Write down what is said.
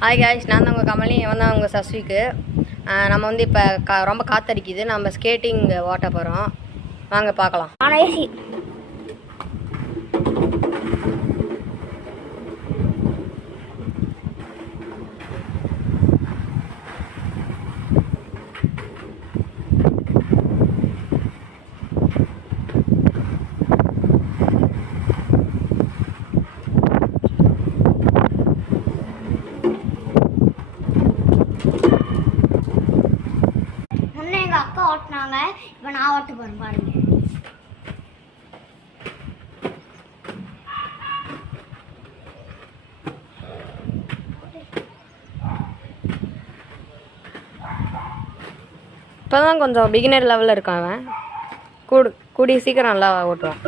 Hi guys, நான் தான் உங்கள் கமலி, இவன் தான் உங்கள் சஸ்விக்கு. நம்ம வந்து இப்போ ரொம்ப காற்றடிக்குது. நம்ம ஸ்கேட்டிங் ஓட்ட போகிறோம். வாங்க பார்க்கலாம். ஆனால் ஏசி முன்னே எங்கள் அக்கா ஓட்டினாங்க, இப்போ நான் ஓட்ட போகிறேன் பாருங்க. இப்போ தான் கொஞ்சம் பிகினர் லெவலில் இருக்கான். அவன் கூடிய சீக்கிரம் நல்லா ஓட்டுவான்.